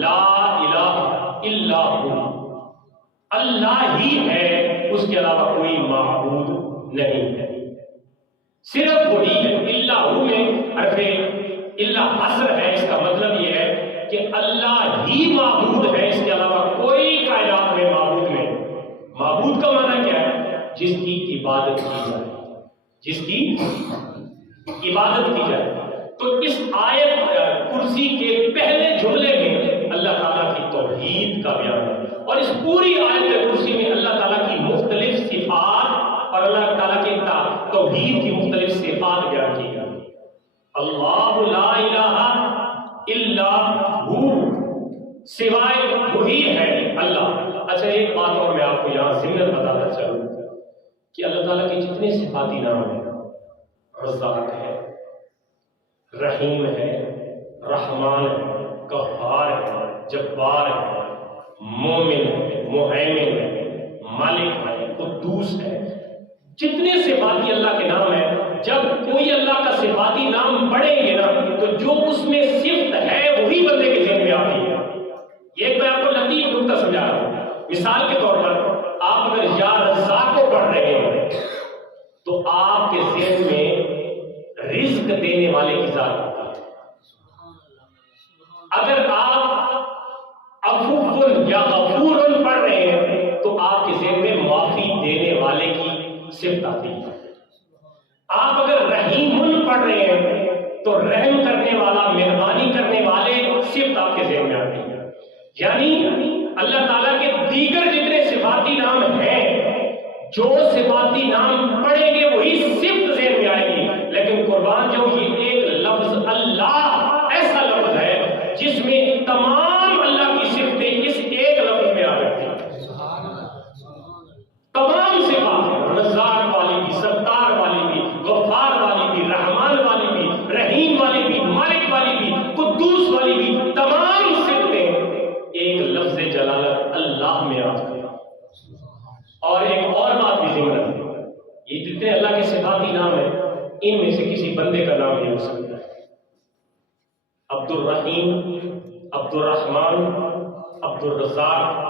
لا الہ الا ہو، اللہ ہی ہے، اس کے علاوہ کوئی معبود نہیں ہے، صرف وہی ہے۔ الا ہو میں حرف الا حصر ہے، اس کا مطلب یہ ہے کہ اللہ ہی معبود ہے، اس کے علاوہ کوئی کائنات میں معبود نہیں۔ معبود کا معنی کیا ہے؟ جس کی عبادت کی جائے، جس کی عبادت کی جائے۔ تو اس آیت کرسی کے پہلے جملے میں اللہ تعالیٰ کی توحید کا بیان ہے، اور اس پوری آیت کرسی میں اللہ تعالیٰ کی مختلف صفات اور اللہ تعالیٰ کی توحید کی مختلف صفات بیان کی گئی۔ اللہ لا الہ الا ہو، سوائے وہی ہے اللہ۔ اچھا ایک بات اور میں آپ کو یہاں ضمن بتانا چاہوں کہ اللہ تعالیٰ کے جتنے صفاتی نام ہیں، رزاق ہے، رحیم ہے، رحمان ہے، قہار ہے، جبار ہے، مومن ہے، مہیمن ہے، مالک ہے، قدوس ہے، جتنے صفاتی اللہ کے نام ہیں، جب کوئی اللہ کا صفاتی نام پڑھیں گے نا تو جو اس میں صفت ہے وہی بندے کے ذہن میں آتی ہے۔ یہ میں آپ کو لطیف نکتہ سمجھا رہا ہوں۔ مثال کے طور پر آپ اگر یا رزاق کو پڑھ رہے ہیں تو آپ کے ذہن میں رزق دینے والے کی ذات آتی ہے۔ اگر آپ عفو یا غفور پڑھ رہے ہیں تو آپ کے ذہن میں معافی دینے والے کی صفت آتی ہے۔ آپ اگر رحیم پڑھ رہے ہیں تو رحم کرنے والا، مہربانی کرنے والے صفت آپ کے ذہن میں آتی ہے۔ یعنی اللہ تعالیٰ کے دیگر جتنے صفاتی نام ہیں، جو صفاتی نام پڑھیں گے وہی صفت ذہن میں آئے گی، لیکن قربان جو یہ ایک لفظ اللہ ایسا لفظ ہے جس میں تمام اللہ کی صفتیں اس ایک لفظ میں آ جاتی ہیں۔ تمام صفات، رزاق والی بھی، ستار والی بھی، غفار والی بھی، رحمان والی بھی، رحیم والی بھی، مالک والی بھی، قدوس والی بھی، تمام صفتیں ایک لفظ جلالت اللہ میں آ جاتی ہیں۔ اور ایک اور بات بھی ذہن رکھیں، یہ جتنے اللہ کے صفاتی نام ہیں ان میں سے کسی بندے کا نام نہیں ہو سکتا ہے۔ عبد الرحیم، عبد الرحمن، عبد الرزاق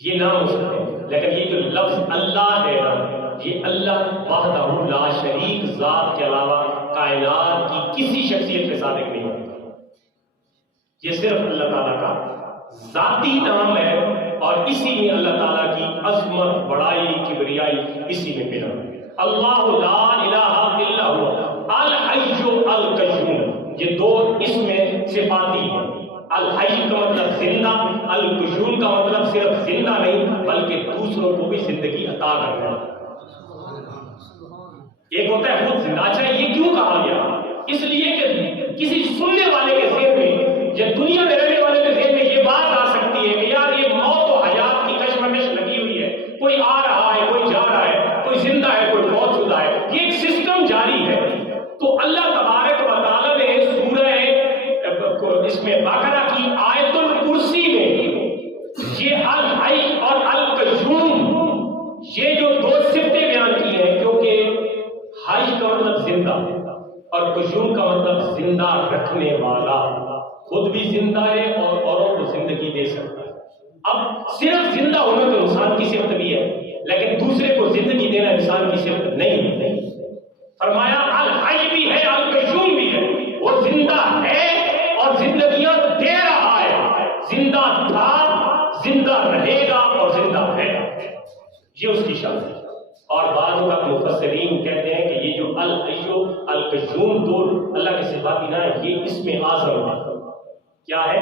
یہ نام ہو سکتے ہیں، لیکن یہ جو لفظ اللہ ہے نا، یہ اللہ وحدہ لا شریک ذات کے علاوہ کائنات کی کسی شخصیت کے صادق نہیں ہوتا۔ یہ صرف اللہ تعالیٰ کا ذاتی نام ہے، اور اسی میں اللہ تعالیٰ کی عظمت، بڑائی، کبریائی اسی میں ملا ہے۔ اللہ لا الہ الا هو الحی القیوم، یہ دو اس میں صفاتی ہیں۔ الحی کا مطلب زندہ، القیوم کا مطلب صرف زندہ نہیں بلکہ دوسروں کو بھی زندگی عطا کرنا۔ ایک ہوتا ہے خود زندہ۔ اچھا یہ کیوں کہا گیا؟ اس لیے کہ کسی سننے والے کے ذہن میں یا دنیا میں رہنے والے کے ذہن میں یہ بات آ سکتی ہے کہ یار یہ موت و حیات کی کشمکش لگی ہوئی ہے، کوئی آ رہا ہے، کوئی جا رہا ہے، کوئی زندہ ہے، کوئی فوت شدہ ہے، یہ ایک سسٹم جاری ہے۔ تو اللہ تبارک و تعالیٰ نے سورہ اس میں بقرہ کی آیت الکرسی میں یہ الحی اور القیوم یہ جو دو صفتیں بیان کی ہیں، کیونکہ حی کا مطلب زندہ اور قیوم کا مطلب زندہ رکھنے والا، خود بھی زندہ ہے اور اوروں کو زندگی دے سکتا ہے۔ اب صرف زندہ ہونا تو انسان کی صفت بھی ہے، لیکن دوسرے کو زندگی دینا انسان کی صفت نہیں ہے۔ فرمایا الحی بھی ہے، القیوم بھی ہے، وہ زندہ ہے اور زندگیاں دے رہا ہے، زندہ تھا، زندہ رہے گا اور زندہ ہے، یہ اس کی شان ہے۔ اور بعض وقت مفسرین کہتے ہیں کہ یہ جو الحی القیوم دو اللہ کے صفاتی نام ہیں، یہ اسم اعظم ہے۔ کیا ہے؟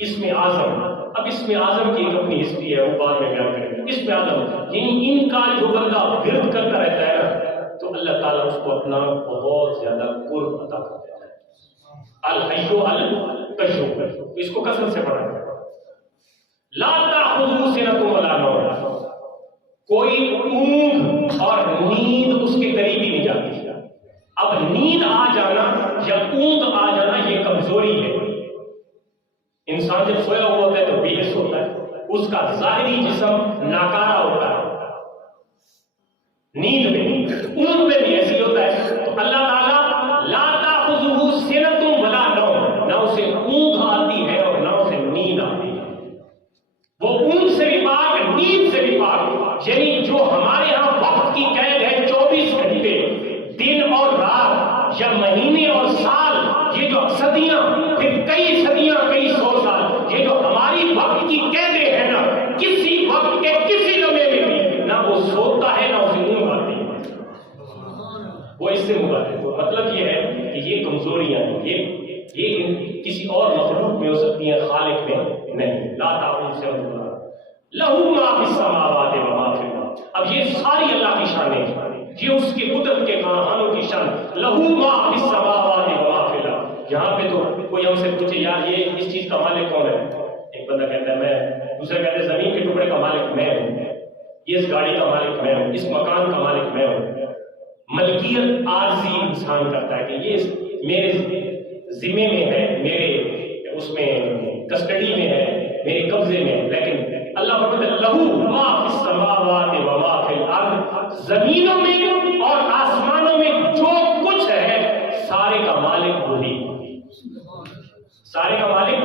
اسم اعظم۔ اب اسم اعظم کی ایک اپنی ہسٹری ہے، وہ بعد میں بیان کریں گے۔ اسم اعظم یعنی ان کا جو بندہ ورد کرتا رہتا ہے نا تو اللہ تعالیٰ اس کو اپنا بہت زیادہ قرب عطا کر دیتا ہے۔ الحی القیوم، اس کو کثرت سے پڑھا ہے۔ لا تأخذہ سنۃ ولا نوم، کوئی اونگ اور نیند اس کے قریب ہی نہیں جاتی۔ اب نیند آ جانا یا اونگ آ جانا یہ کمزوری ہے۔ انسان جب سویا ہوا ہوتا ہے تو بے حس ہوتا ہے، اس کا ظاہری جسم ناکارہ ہوتا ہے۔ نیند میں، اونگ میں بھی ایسے ہوتا ہے۔ تو اللہ تعالیٰ لا تأخذہ سنۃ ولا نوم، نہ اسے اونگ صدیاں، پھر کئی صدیاں، کئی سو سال، یہ جو ہماری وقت کی قیدیں ہیں نا، کسی وقت کے کسی لمحے میں بھی نہ وہ سوتا ہے نہ اسے نیند آتی ہے، وہ اس سے مبارک ہے۔ مطلب یہ ہے کہ یہ کمزوریاں ہیں، یہ کسی اور مخلوق میں ہو سکتی ہیں، خالق میں نہیں۔ لا تعبد سے لہو ما فی السماوات و ما فی الارض۔ اب یہ ساری اللہ کی شانیں ہیں، یہ اس کی قدرت کے کارخانوں کی شان۔ لہو ما فی السماوات و ما فی الارض۔ یہاں پہ تو کوئی ہم سے پوچھے یار یہ اس چیز کا مالک کون ہے، ایک بندہ کہتا ہے میں، دوسرا کہتا ہے زمین کے ٹکڑے کا مالک میں ہوں، یہ اس گاڑی کا مالک میں ہوں، اس مکان کا مالک میں ہوں۔ ملکیت عارضی انسان کرتا ہے کہ یہ میرے ذمے میں ہے، میرے اس میں کسٹڈی میں ہے، میرے قبضے میں ہے، لیکن اللہ فرماتا ہے لہو ما فی السماوات و ما فی الارض، زمینوں میں اور آسمانوں میں جو کچھ ہے سارے کا مالک وہی، سارے کا مالک۔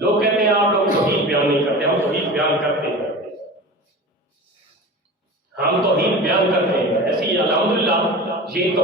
لوگ کہتے ہیں آپ لوگ توحید بیان نہیں کرتے، ہم توحید بیان کرتے ہیں، ہم توحید بیان کرتے ہیں۔ ایسے ہی الحمدللہ یہ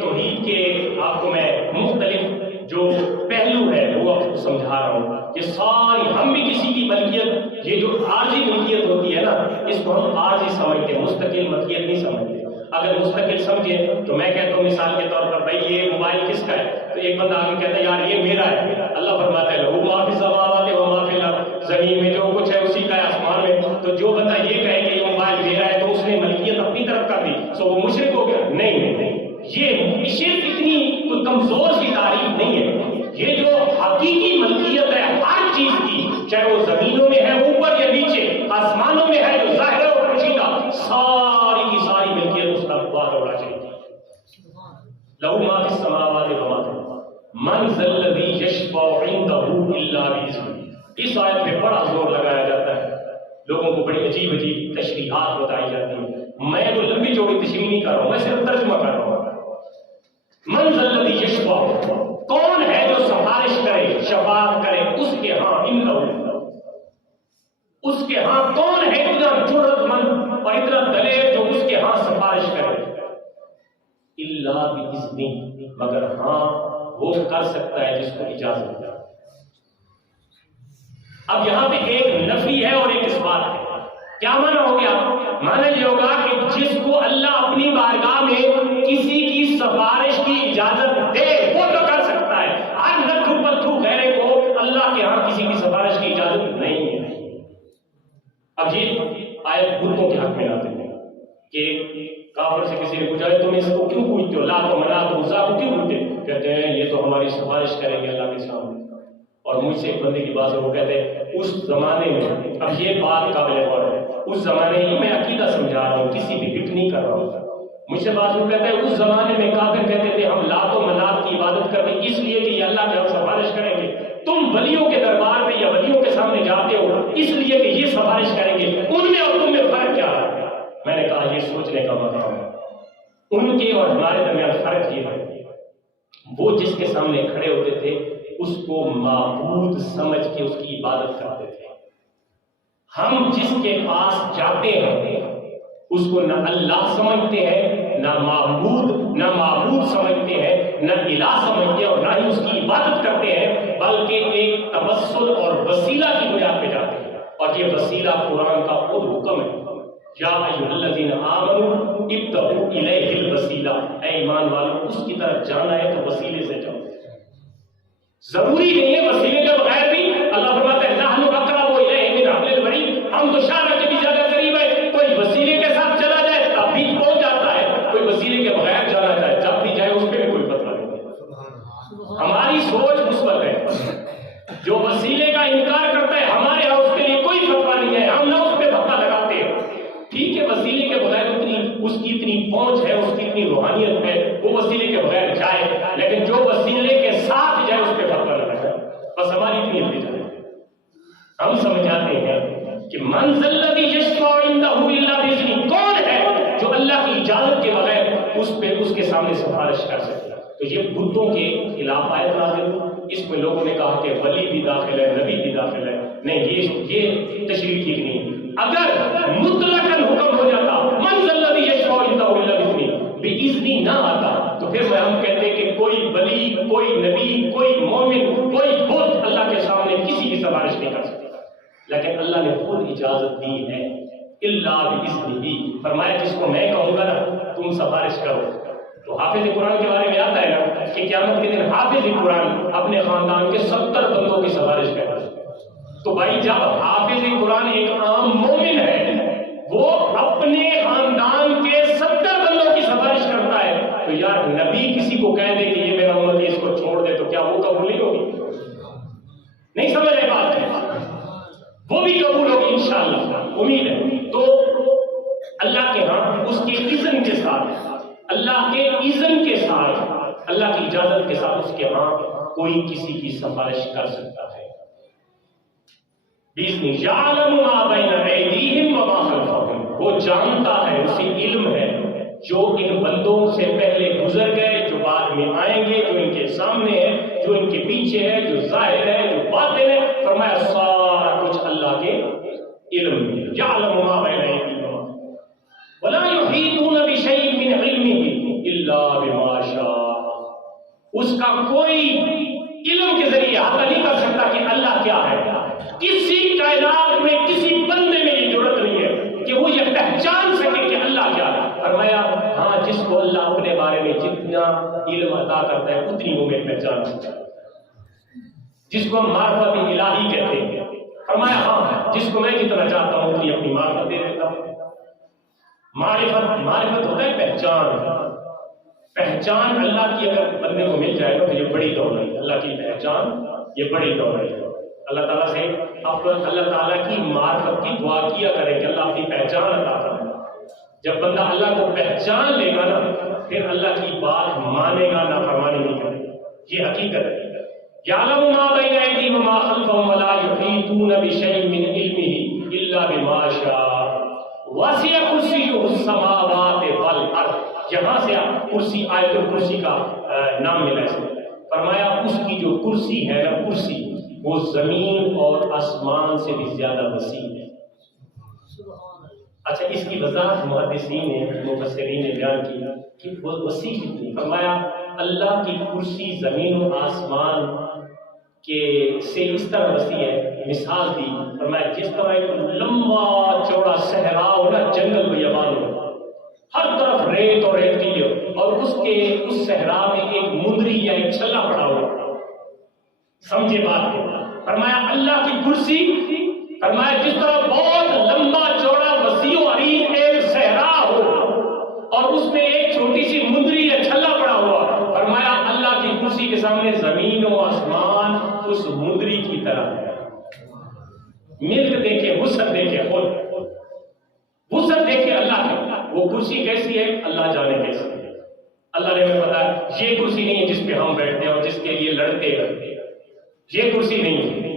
توحید کے آپ کو میں مختلف جو پہلو ہے وہ آپ کو سمجھا رہا ہوں۔ یہ ساری ہم بھی کسی کی ملکیت، یہ جو عارضی ملکیت ہوتی ہے نا، اس کو ہم عارضی سمجھتے ہیں، مستقل ملکیت نہیں سمجھتے۔ اگر مستقل سمجھیں تو میں کہتا ہوں مثال کے طور پر بھائی یہ موبائل کس کا ہے، تو ایک بندہ آگے کہتا ہے یار یہ میرا ہے۔ اللہ فرماتا ہے لہو ما فی السماوات و ما فی الارض، زمین میں جو کچھ ہے اسی کا ہے، آسمان میں۔ تو جو بندہ یہ کہے کہ یہ موبائل میرا ہے تو اس نے ملکیت اپنی طرف کر دی، سو وہ مشرک ہو گیا؟ نہیں، یہ شرک اتنی کوئی کمزور سی تعریف نہیں ہے۔ یہ جو حقیقی ملکیت ہے ہر چیز کی، چاہے وہ زمینوں میں ہے اوپر یا نیچے، آسمانوں میں ہے جو ظاہر ہے اور پوشیدہ، ساری کی ساری ملکیت اس کا بات ہونا چاہیے۔ لہو ما فی السماوات و ما فی الارض من ذا الذی یشفع عندہ الا باذنہ۔ اس آیت پہ بڑا زور لگایا جاتا ہے، لوگوں کو بڑی عجیب عجیب تشریحات بتائی جاتی ہیں۔ میں وہ لمبی چوڑی تشریح نہیں کر رہا ہوں، میں صرف ترجمہ کر رہا ہوں۔ من ذا الذی یشفع، کون ہے جو سفارش کرے، شفاعت کرے اس کے ہاں، اس کے ہاں کون ہے اتنا جرأت مند اور اتنا دلیر جو اس کے ہاں سفارش کرے؟ الا باذنہ، مگر ہاں وہ کر سکتا ہے جس کو اجازت ہے۔ اب یہاں پہ ایک نفی ہے اور ایک اس بات ہے۔ کیا معنی ہو گیا؟ معنی یہ ہوگا کہ جس کو اللہ اپنی بارگاہ میں کسی کی سفارش کی اجازت دے وہ تو کر سکتا ہے، ہر نکھو پتھو غیرے کو اللہ کے ہاں کسی کی سفارش کی اجازت نہیں ہے۔ اب یہ آیت بتوں کے حق میں نازل ہے کہ کافر سے کسی نے پوچھا تم اس کو کیوں پوچھتے ہو، لات و منات و عزا کو کیوں پوچھتے؟ کہتے ہیں یہ تو ہماری سفارش کریں گے اللہ کے سامنے۔ اور مجھ سے ایک بندے کی بات ہے، وہ کہتے ہیں اس زمانے میں، اب یہ بات قابل غور ہے، اس زمانے ہی میں عقیدہ سمجھا رہا ہوں، کسی بھی فٹ نہیں کر رہا ہوں۔ مجھ سے بات وہ کہتا ہے اس زمانے میں کافر کہتے تھے ہم لات و منات کی عبادت کرتے اس لیے کہ یہ اللہ کے ہم سفارش کریں گے، تم ولیوں کے دربار میں یا ولیوں کے سامنے جاتے ہو اس لیے کہ یہ سفارش کریں گے، ان میں اور تم میں فرق کیا ہے؟ میں نے کہا یہ سوچنے کا مقام ہے، ان کے اور ہمارے درمیان فرق یہ ہے، وہ جس کے سامنے کھڑے ہوتے تھے اس کو معبود سمجھ کے اس کی عبادت کرتے تھے، ہم جس کے پاس جاتے ہیں اس کو نہ اللہ سمجھتے ہیں، نہ معبود سمجھتے ہیں، نہ الہ سمجھتے ہیں، اور نہ ہی اس کی عبادت کرتے ہیں، بلکہ ایک توسل اور وسیلہ کی بنیاد پہ جاتے ہیں۔ اور یہ وسیلہ قرآن کا خود حکم ہے، یا ایھا الذین آمنوا ابتغوا الیہ الوسیلہ، اے ایمان والو اس کی طرف جانا ہے تو وسیلے سے جاؤ۔ ضروری نہیں ہے وسیلے کے بغیر بھی، اللہ فرماتا ہے نحن اقرب الیہ من حبل الورید، ہم تو شارع کے بھی زیادہ قریب ہے۔ کوئی وسیلے کے ساتھ چلا جائے تب بھی پہنچ جاتا ہے، کوئی وسیلے کے بغیر جانا چاہے جب بھی جائے اس پہ بھی کوئی فتویٰ نہیں۔ ہماری سوچ مثبت ہے، جو وسیلے کا انکار کرتا ہے ہمارے یہاں اس کے لیے کوئی فتویٰ نہیں ہے، ہم نہ اس پہ فتویٰ لگاتے ہیں۔ ٹھیک ہے وسیلے کے بغیر اس کی اتنی پہنچ ہے، اس کی اتنی روحانیت ہے، وہ وسیلے کے بغیر جائے، لیکن جو وسیلے کے ساتھ جائے اس پہ فتویٰ لگائے، بس ہماری اتنی التجا ہے۔ ہم سمجھاتے ہیں کہ من ذا الذی یشفع عندہ الا باذنہ، کون ہے جو اللہ کی اجازت کے بغیر اس کے سامنے سفارش کر سکتا ہے؟ تو یہ بتوں کے خلاف آیت نازل، اس میں لوگوں نے کہا کہ ولی بھی داخل ہے، نبی بھی داخل ہے، نہیں یہ تشریح ٹھیک نہیں۔ اگر مطلقاً حکم ہو جاتا من ذا الذی یشفع عندہ الا باذنہ، بِإِذْنِ نہ آتا تو پھر ہم کہتے کہ کوئی ولی، کوئی نبی، کوئی مومن، کوئی بت اللہ کے سامنے کسی کی سفارش نہیں کر سکتا، لیکن اللہ نے خود اجازت دی ہے الا بِإِذْنِهِ، فرمایا جس کو میں کہوں گا نا تم سفارش کرو. تو حافظ قرآن کے بارے میں آتا ہے نا کہ قیامت کے دن حافظ قرآن اپنے خاندان کے 70 بندوں کی سفارش کرتا ہے. تو بھائی جب حافظ قرآن ایک عام مومن ہے وہ اپنے خاندان کے 70 بندوں کی سفارش کرتا ہے، تو یار نبی کسی کو کہہ دے کہ یہ میرا امت ہے اس کو چھوڑ دے تو کیا وہ قبول نہیں ہوگی؟ نہیں سمجھ رہے بات ہے؟ وہ بھی قبول ہوگی انشاءاللہ، امید ہے. تو اللہ کے ہاں اس کے اذن کے ساتھ، اللہ کے اذن کے ساتھ، اللہ کی اجازت کے ساتھ اس کے ہاں کوئی کسی کی سفارش کر سکتا ہے. یعلم ما بین ایدیہم وما خلفہم، وہ جانتا ہے، اسے علم ہے جو ان بندوں سے پہلے گزر گئے، جو بعد میں آئیں گے، جو ان کے سامنے ہے، جو ان کے پیچھے ہے، جو ظاہر ہے، جو باطن ہے. فرمایا سارا کچھ اللہ کے علم میں. یعلم ما بین ایدیہم ولا یحیطون بشیء من علمہ الا بما شاء، اس کا کوئی علم کے ذریعے احاطہ نہیں کر سکتا کہ اللہ کیا ہے. کسی کائنات میں کسی بندے میں یہ ضرورت نہیں ہے کہ وہ یہ پہچان سکے کہ اللہ کیا ہے. فرمایا ہاں جس کو اللہ اپنے بارے میں جتنا علم عطا کرتا ہے اتنی وہ میں پہچان سکتا ہے، جس کو ہم معرفت الہی کہتے ہیں. فرمایا ہاں جس کو میں جتنا چاہتا ہوں اتنی اپنی معرفت دے دیتا ہوں. معرفت ہوتا ہے پہچان اللہ کی اگر بندے کو مل جائے گا تو یہ بڑی دولت ہے. اللہ کی پہچان یہ بڑی دولت ہے. اللہ تعالیٰ سے اللہ تعالیٰ کی معرفت کی دعا کیا کریں کہ اللہ اپنی پہچان عطا فرمائے. جب بندہ اللہ کو پہچان لے گا نا پھر اللہ کی بات مانے گا، نافرمانی نہیں کرے گا. یہ حقیقت ہے. یعلم ما بین ایدیہم وما خلفہم ولا یحیطون بشیء من علمہ الا بما شاء وسع کرسیہ السماوات والارض. یہاں سے کرسی آیت الکرسی کا نام ملا ہے. فرمایا اس کی جو کرسی ہے نا، کرسی وہ زمین اور آسمان سے بھی زیادہ وسیع ہے. اچھا اس کی وضاحت محدثین نے، مفسرین نے بیان کی کہ وہ وسیع کتنی. فرمایا اللہ کی کرسی زمین و آسمان کے سے اس طرح وسیع ہے. مثال دی فرمایا جس طرح ایک لمبا چوڑا صحرا ہو نا، جنگل بیابان ہو، ہر طرف ریت اور ریتیلی ہو، اور اس صحرا میں ایک مندری یا ایک چھلا پڑا ہوا. سمجھے بات ہے؟ فرمایا اللہ کی کرسی، فرمایا جس طرح بہت لمبا چوڑا وسیع و عریض ایک صحرا ہو اور اس میں ایک چھوٹی سی مندری یا چھلا پڑا ہوا، فرمایا اللہ کی کرسی کے سامنے زمین و آسمان اس مندری کی طرح ہے. ملک دیکھے، وسعت دیکھے، خود وسعت دیکھے اللہ کی. وہ کرسی کیسی ہے اللہ جانے کیسی ہے. اللہ نے ہمیں پتا ہے یہ کرسی نہیں ہے جس پہ ہم بیٹھتے ہیں اور جس کے لیے لڑتے ہیں. یہ کرسی نہیں ہے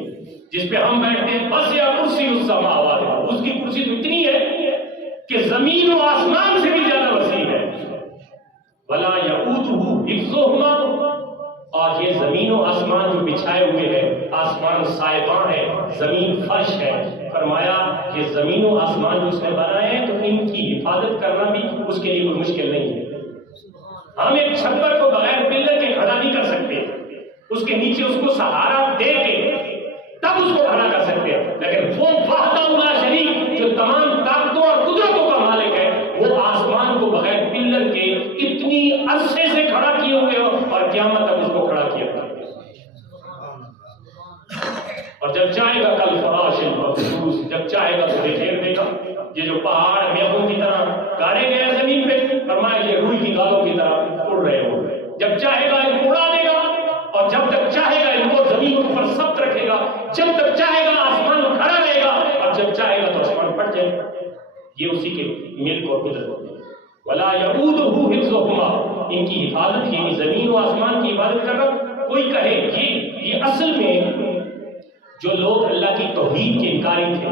جس پہ ہم بیٹھتے ہیں. بس یا کرسی اس سماوات ہے، اس کی کرسی تو اتنی ہے کہ زمین و آسمان سے بھی زیادہ وسیع ہے. ولا یؤودہ حفظہما، اور یہ زمین و آسمان جو بچھائے ہوئے ہیں، آسمان سائباں ہے، زمین فرش ہے. فرمایا یہ زمین و آسمان جو اس نے بنائے ہیں تو ان کی حفاظت کرنا بھی اس کے لیے کوئی مشکل نہیں ہے. ہم ایک چھپر کو بغیر پلر کے کھڑا نہیں کر سکتے، اس کے نیچے اس کو سہارا دے کے تب اس کو کھڑا کر سکتے ہیں. لیکن وہ وحدہ لا شریک جو تمام طاقتوں اور قدرتوں کا مالک ہے، وہ آسمان کو بغیر پلر کے اتنی عرصے سے کھڑا کیے ہوئے ہو اور قیامت تک اس کو کھڑا کیا تھا. اور جب چاہے گا کل فراش المبثوث، جب چاہے گا تو گھیر دے گا. یہ جو پہاڑ میخوں کی طرح گاڑے گئے زمین پہ، فرمایا یہ روئی کی گالوں کی طرح اڑ رہے ہو. جب چاہے گا ان کو اڑا دے گا، اور جب تک چاہے گا ان کو زمین پر ثبت رکھے گا. جب تک چاہے گا آسمان کھڑا رہے گا، اور جب چاہے گا تو آسمان پھٹ جائے گا. یہ اسی کے ملک اور قدرت ہوتی ہے. ولا یؤودہ حفظہما، ان کی حفاظت، یعنی زمین و آسمان کی حفاظت کرنا. کوئی کہے یہ اصل میں جو لوگ اللہ کی توحید کے انکاری تھے،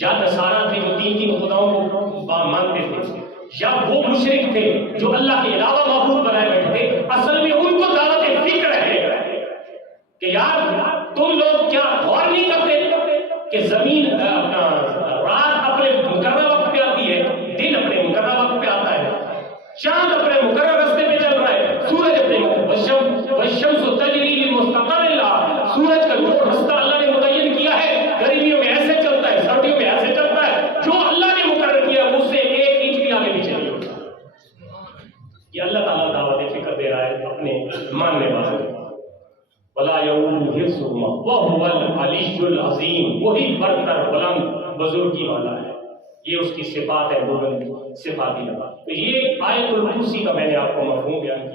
یا نصارہ تھے جو تین خداؤں کو مانتے تھے، یا وہ مشرک تھے جو اللہ کے علاوہ معبود بنائے بیٹھے تھے، اصل میں ان کو دعوت فکر ہے کہ یار تم لوگ کیا غور نہیں کرتے کہ زمین اپنا رات اپنے مقررہ وقت پہ آتی ہے، دن اپنے مقررہ وقت پہ آتا ہے، چاند وَهُوَ الْعَلِيُّ الْعَظِيمُ، وہی برتر بلند بزرگی والا ہے، یہ اس کی صفات ہے، بلند صفاتی نبات۔ تو یہ آیت الکرسی کا میں نے آپ کو مفہوم بیان کیا۔